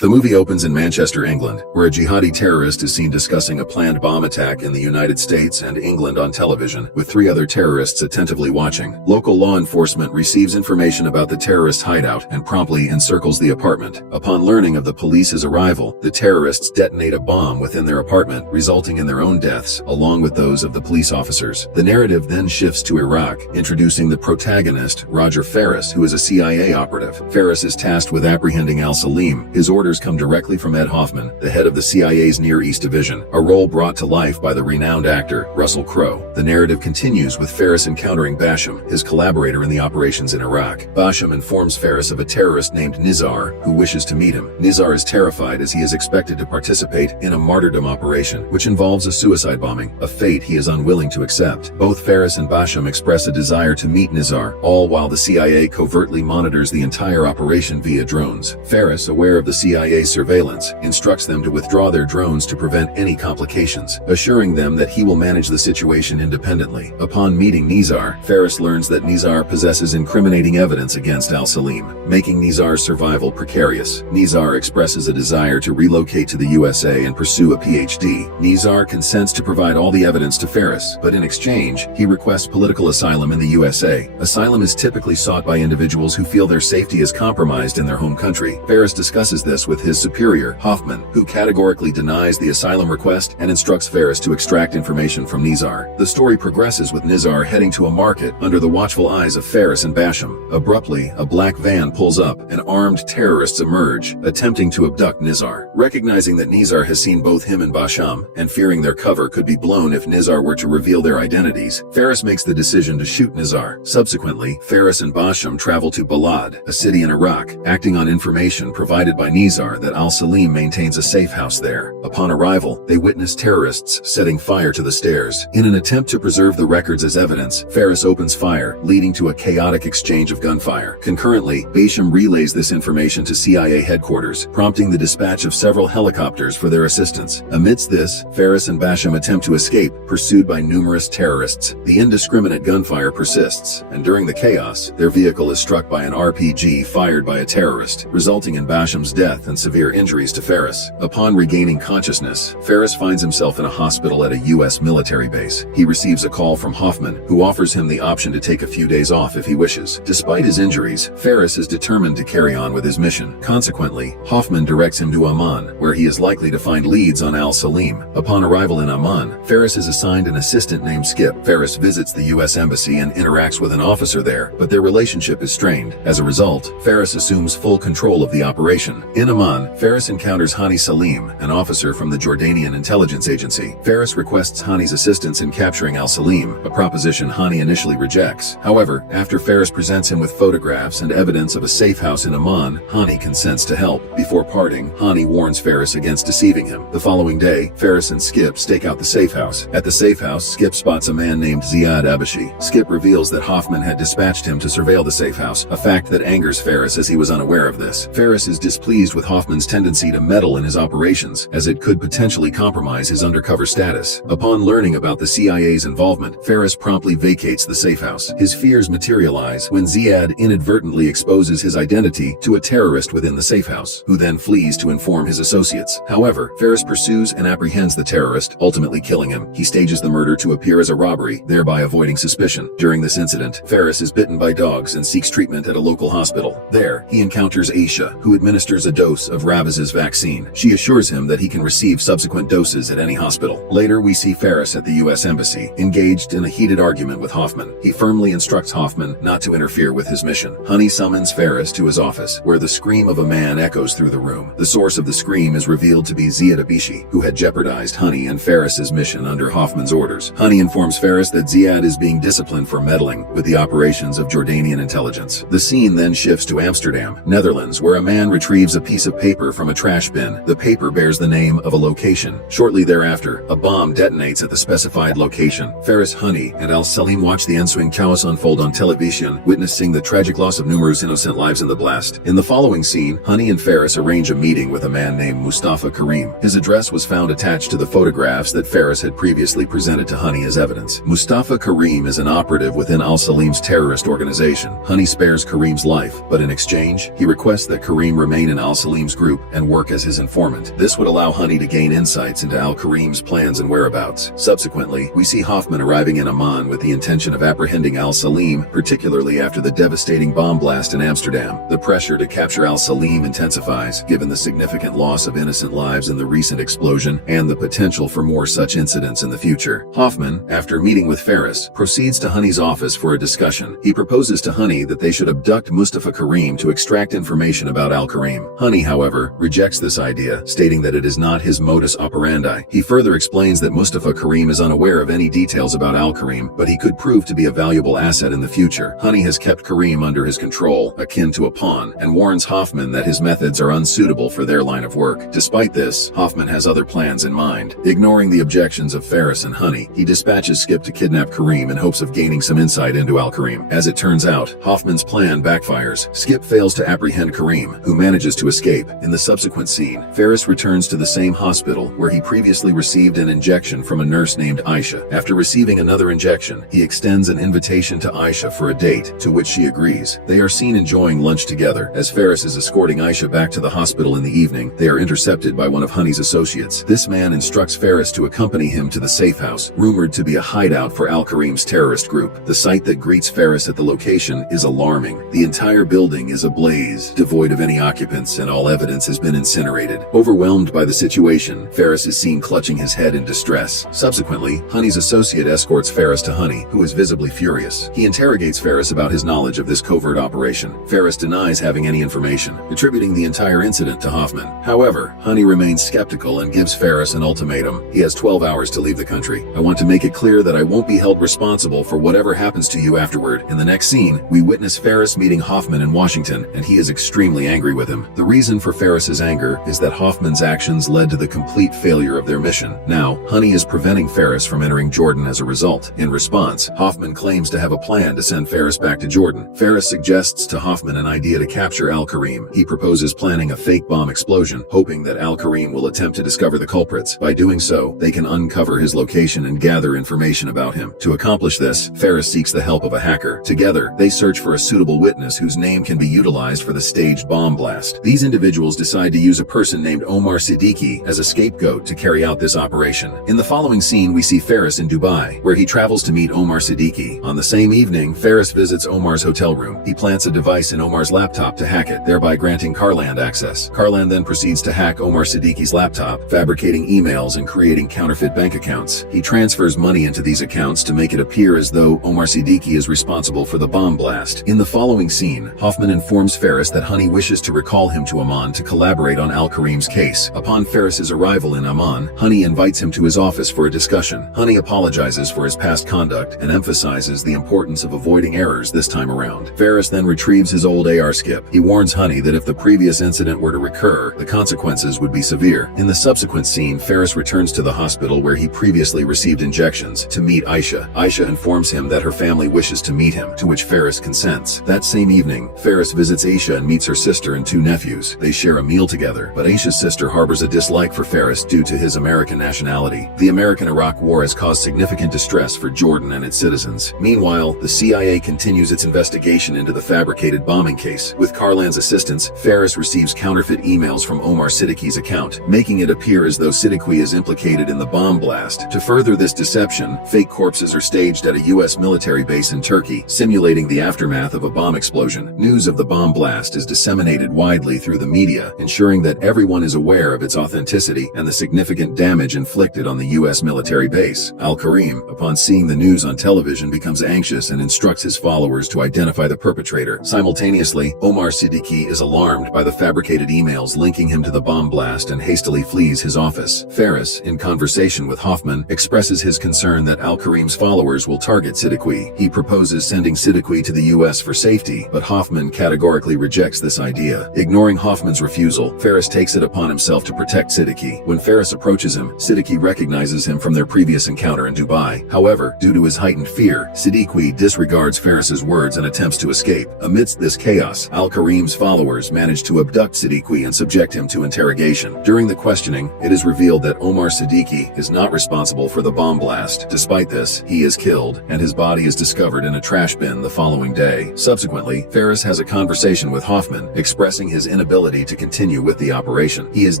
The movie opens in Manchester, England, where a jihadi terrorist is seen discussing a planned bomb attack in the United States and England on television, with three other terrorists attentively watching. Local law enforcement receives information about the terrorist's hideout and promptly encircles the apartment. Upon learning of the police's arrival, the terrorists detonate a bomb within their apartment, resulting in their own deaths, along with those of the police officers. The narrative then shifts to Iraq, introducing the protagonist, Roger Ferris, who is a CIA operative. Ferris is tasked with apprehending al-Salim. His orders come directly from Ed Hoffman, the head of the CIA's Near East Division, a role brought to life by the renowned actor Russell Crowe. The narrative continues with Ferris encountering Basham, his collaborator in the operations in Iraq. Basham informs Ferris of a terrorist named Nizar, who wishes to meet him. Nizar is terrified as he is expected to participate in a martyrdom operation, which involves a suicide bombing, a fate he is unwilling to accept. Both Ferris and Basham express a desire to meet Nizar, all while the CIA covertly monitors the entire operation via drones. Ferris, aware of the CIA surveillance, instructs them to withdraw their drones to prevent any complications, assuring them that he will manage the situation independently. Upon meeting Nizar, Ferris learns that Nizar possesses incriminating evidence against al-Salim, making Nizar's survival precarious. Nizar expresses a desire to relocate to the USA and pursue a PhD. Nizar consents to provide all the evidence to Ferris, but in exchange, he requests political asylum in the USA. Asylum is typically sought by individuals who feel their safety is compromised in their home country. Ferris discusses this with his superior, Hoffman, who categorically denies the asylum request and instructs Ferris to extract information from Nizar. The story progresses with Nizar heading to a market under the watchful eyes of Ferris and Basham. Abruptly, a black van pulls up and armed terrorists emerge, attempting to abduct Nizar. Recognizing that Nizar has seen both him and Basham, and fearing their cover could be blown if Nizar were to reveal their identities, Ferris makes the decision to shoot Nizar. Subsequently, Ferris and Basham travel to Balad, a city in Iraq, acting on information provided by Nizar that al-Salim maintains a safe house there. Upon arrival, they witness terrorists setting fire to the stairs. In an attempt to preserve the records as evidence, Ferris opens fire, leading to a chaotic exchange of gunfire. Concurrently, Basham relays this information to CIA headquarters, prompting the dispatch of several helicopters for their assistance. Amidst this, Ferris and Basham attempt to escape, pursued by numerous terrorists. The indiscriminate gunfire persists, and during the chaos, their vehicle is struck by an RPG fired by a terrorist, resulting in Basham's death and severe injuries to Ferris. Upon regaining consciousness, Ferris finds himself in a hospital at a U.S. military base. He receives a call from Hoffman, who offers him the option to take a few days off if he wishes. Despite his injuries, Ferris is determined to carry on with his mission. Consequently, Hoffman directs him to Amman, where he is likely to find leads on al-Salim. Upon arrival in Amman, Ferris is assigned an assistant named Skip. Ferris visits the U.S. Embassy and interacts with an officer there, but their relationship is strained. As a result, Ferris assumes full control of the operation. In Amman, Ferris encounters Hani Salim, an officer from the Jordanian intelligence agency. Ferris requests Hani's assistance in capturing al-Salim, a proposition Hani initially rejects. However, after Ferris presents him with photographs and evidence of a safe house in Amman, Hani consents to help. Before parting, Hani warns Ferris against deceiving him. The following day, Ferris and Skip stake out the safe house. At the safe house, Skip spots a man named Ziad Abashi. Skip reveals that Hoffman had dispatched him to surveil the safe house, a fact that angers Ferris as he was unaware of this. Ferris is displeased with Hoffman's tendency to meddle in his operations, as it could potentially compromise his undercover status. Upon learning about the CIA's involvement, Ferris promptly vacates the safe house. His fears materialize when Ziad inadvertently exposes his identity to a terrorist within the safe house, who then flees to inform his associates. However, Ferris pursues and apprehends the terrorist, ultimately killing him. He stages the murder to appear as a robbery, thereby avoiding suspicion. During this incident, Ferris is bitten by dogs and seeks treatment at a local hospital. There, he encounters Aisha, who administers a dose of Raviz's vaccine. She assures him that he can receive subsequent doses at any hospital. Later, we see Ferris at the U.S. Embassy, engaged in a heated argument with Hoffman. He firmly instructs Hoffman not to interfere with his mission. Hani summons Ferris to his office, where the scream of a man echoes through the room. The source of the scream is revealed to be Ziad Abashi, who had jeopardized Hani and Ferris's mission under Hoffman's orders. Hani informs Ferris that Ziad is being disciplined for meddling with the operations of Jordanian intelligence. The scene then shifts to Amsterdam, Netherlands, where a man retrieves a piece of paper from a trash bin. The paper bears the name of a location. Shortly thereafter, a bomb detonates at the specified location. Ferris, Hani, and al-Salim watch the ensuing chaos unfold on television, witnessing the tragic loss of numerous innocent lives in the blast. In the following scene, Hani and Ferris arrange a meeting with a man named Mustafa Karim. His address was found attached to the photographs that Ferris had previously presented to Hani as evidence. Mustafa Karim is an operative within al-Salim's terrorist organization. Hani spares Karim's life, but in exchange, he requests that Karim remain in al-Salim's Salim's group and work as his informant. This would allow Honey to gain insights into Al-Karim's plans and whereabouts. Subsequently, we see Hoffman arriving in Amman with the intention of apprehending Al-Salim, particularly after the devastating bomb blast in Amsterdam. The pressure to capture Al-Salim intensifies, given the significant loss of innocent lives in the recent explosion and the potential for more such incidents in the future. Hoffman, after meeting with Ferris, proceeds to Honey's office for a discussion. He proposes to Honey that they should abduct Mustafa Karim to extract information about Al-Karim. Honey, however, rejects this idea, stating that it is not his modus operandi. He further explains that Mustafa Karim is unaware of any details about Al-Karim, but he could prove to be a valuable asset in the future. Honey has kept Karim under his control, akin to a pawn, and warns Hoffman that his methods are unsuitable for their line of work. Despite this, Hoffman has other plans in mind. Ignoring the objections of Ferris and Honey, he dispatches Skip to kidnap Karim in hopes of gaining some insight into Al-Karim. As it turns out, Hoffman's plan backfires. Skip fails to apprehend Karim, who manages to escape. In the subsequent scene, Ferris returns to the same hospital where he previously received an injection from a nurse named Aisha. After receiving another injection, he extends an invitation to Aisha for a date, to which she agrees. They are seen enjoying lunch together. As Ferris is escorting Aisha back to the hospital in the evening, they are intercepted by one of Honey's associates. This man instructs Ferris to accompany him to the safe house, rumored to be a hideout for Al-Karim's terrorist group. The sight that greets Ferris at the location is alarming. The entire building is ablaze, devoid of any occupants, and all evidence has been incinerated. Overwhelmed by the situation, Ferris is seen clutching his head in distress. Subsequently, Honey's associate escorts Ferris to Honey, who is visibly furious. He interrogates Ferris about his knowledge of this covert operation. Ferris denies having any information, attributing the entire incident to Hoffman. However, Honey remains skeptical and gives Ferris an ultimatum. He has 12 hours to leave the country. I want to make it clear that I won't be held responsible for whatever happens to you afterward. In the next scene, we witness Ferris meeting Hoffman in Washington, and he is extremely angry with him. The reason for Ferris's anger is that Hoffman's actions led to the complete failure of their mission. Now, Honey is preventing Ferris from entering Jordan as a result. In response, Hoffman claims to have a plan to send Ferris back to Jordan. Ferris suggests to Hoffman an idea to capture Al-Karim. He proposes planning a fake bomb explosion, hoping that Al-Karim will attempt to discover the culprits. By doing so, they can uncover his location and gather information about him. To accomplish this, Ferris seeks the help of a hacker. Together, they search for a suitable witness whose name can be utilized for the staged bomb blast. These individuals decide to use a person named Omar Siddiqui as a scapegoat to carry out this operation. In the following scene, we see Ferris in Dubai, where he travels to meet Omar Siddiqui. On the same evening, Ferris visits Omar's hotel room. He plants a device in Omar's laptop to hack it, thereby granting Karland access. Karland then proceeds to hack Omar Siddiqui's laptop, fabricating emails and creating counterfeit bank accounts. He transfers money into these accounts to make it appear as though Omar Siddiqui is responsible for the bomb blast. In the following scene, Hoffman informs Ferris that Honey wishes to recall him to Amman to collaborate on Al-Karim's case. Upon Ferris's arrival in Amman, Honey invites him to his office for a discussion. Honey apologizes for his past conduct and emphasizes the importance of avoiding errors this time around. Ferris then retrieves his old AR Skip. He warns Honey that if the previous incident were to recur, the consequences would be severe. In the subsequent scene, Ferris returns to the hospital where he previously received injections to meet Aisha. Aisha informs him that her family wishes to meet him, to which Ferris consents. That same evening, Ferris visits Aisha and meets her sister and two nephews. They share a meal together, but Aisha's sister harbors a dislike for Ferris due to his American nationality. The American-Iraq War has caused significant distress for Jordan and its citizens. Meanwhile, the CIA continues its investigation into the fabricated bombing case. With Karland's assistance, Ferris receives counterfeit emails from Omar Siddiqui's account, making it appear as though Siddiqui is implicated in the bomb blast. To further this deception, fake corpses are staged at a U.S. military base in Turkey, simulating the aftermath of a bomb explosion. News of the bomb blast is disseminated widely through the media, ensuring that everyone is aware of its authenticity and the significant damage inflicted on the U.S. military base. Al-Karim, upon seeing the news on television, becomes anxious and instructs his followers to identify the perpetrator. Simultaneously, Omar Siddiqui is alarmed by the fabricated emails linking him to the bomb blast and hastily flees his office. Ferris, in conversation with Hoffman, expresses his concern that Al-Karim's followers will target Siddiqui. He proposes sending Siddiqui to the U.S. for safety, but Hoffman categorically rejects this idea. Ignoring Hoffman's refusal, Ferris takes it upon himself to protect Siddiqui. When Ferris approaches him, Siddiqui recognizes him from their previous encounter in Dubai. However, due to his heightened fear, Siddiqui disregards Ferris's words and attempts to escape. Amidst this chaos, Al-Karim's followers manage to abduct Siddiqui and subject him to interrogation. During the questioning, it is revealed that Omar Siddiqui is not responsible for the bomb blast. Despite this, he is killed, and his body is discovered in a trash bin the following day. Subsequently, Ferris has a conversation with Hoffman, expressing his inability ability to continue with the operation. He is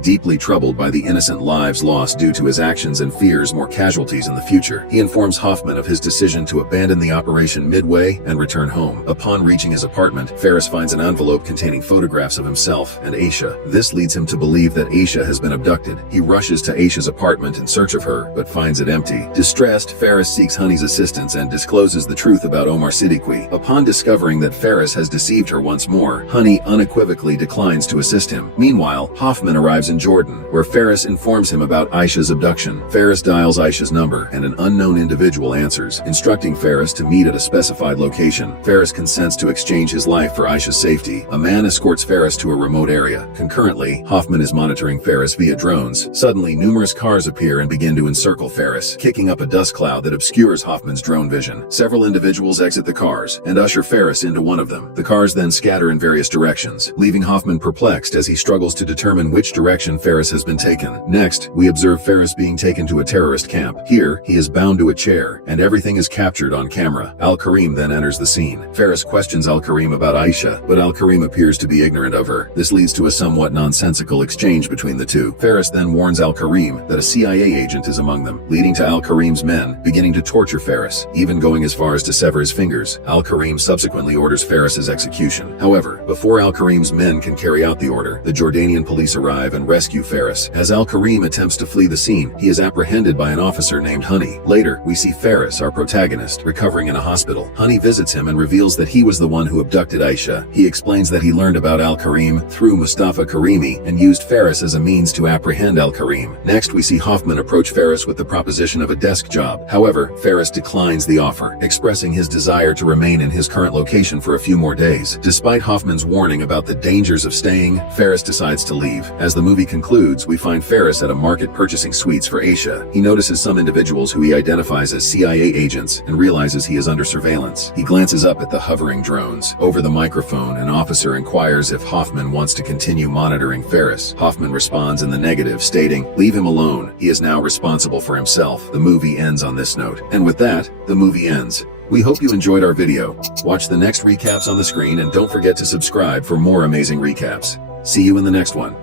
deeply troubled by the innocent lives lost due to his actions and fears more casualties in the future. He informs Hoffman of his decision to abandon the operation midway and return home. Upon reaching his apartment, Ferris finds an envelope containing photographs of himself and Aisha. This leads him to believe that Aisha has been abducted. He rushes to Aisha's apartment in search of her, but finds it empty. Distressed, Ferris seeks Honey's assistance and discloses the truth about Omar Siddiqui. Upon discovering that Ferris has deceived her once more, Honey unequivocally declines to assist him. Meanwhile, Hoffman arrives in Jordan, where Ferris informs him about Aisha's abduction. Ferris dials Aisha's number, and an unknown individual answers, instructing Ferris to meet at a specified location. Ferris consents to exchange his life for Aisha's safety. A man escorts Ferris to a remote area. Concurrently, Hoffman is monitoring Ferris via drones. Suddenly, numerous cars appear and begin to encircle Ferris, kicking up a dust cloud that obscures Hoffman's drone vision. Several individuals exit the cars and usher Ferris into one of them. The cars then scatter in various directions, leaving Hoffman perplexed as he struggles to determine which direction Ferris has been taken. Next, we observe Ferris being taken to a terrorist camp. Here, he is bound to a chair, and everything is captured on camera. Al-Karim then enters the scene. Ferris questions Al-Karim about Aisha, but Al-Karim appears to be ignorant of her. This leads to a somewhat nonsensical exchange between the two. Ferris then warns Al-Karim that a CIA agent is among them, leading to Al-Karim's men beginning to torture Ferris, even going as far as to sever his fingers. Al-Karim subsequently orders Ferris's execution. However, before Al-Karim's men can carry out the order, the Jordanian police arrive and rescue Ferris. As Al-Karim attempts to flee the scene, he is apprehended by an officer named Honey. Later, we see Ferris, our protagonist, recovering in a hospital. Honey visits him and reveals that he was the one who abducted Aisha. He explains that he learned about Al-Karim through Mustafa Karimi and used Ferris as a means to apprehend Al-Karim. Next, we see Hoffman approach Ferris with the proposition of a desk job. However, Ferris declines the offer, expressing his desire to remain in his current location for a few more days. Despite Hoffman's warning about the dangers of staying, Ferris decides to leave. As the movie concludes, we find Ferris at a market purchasing sweets for Aisha. He notices some individuals who he identifies as CIA agents and realizes he is under surveillance. He glances up at the hovering drones. Over the microphone, an officer inquires if Hoffman wants to continue monitoring Ferris. Hoffman responds in the negative, stating, "Leave him alone. He is now responsible for himself." The movie ends on this note. And with that, the movie ends. We hope you enjoyed our video. Watch the next recaps on the screen and don't forget to subscribe for more amazing recaps. See you in the next one.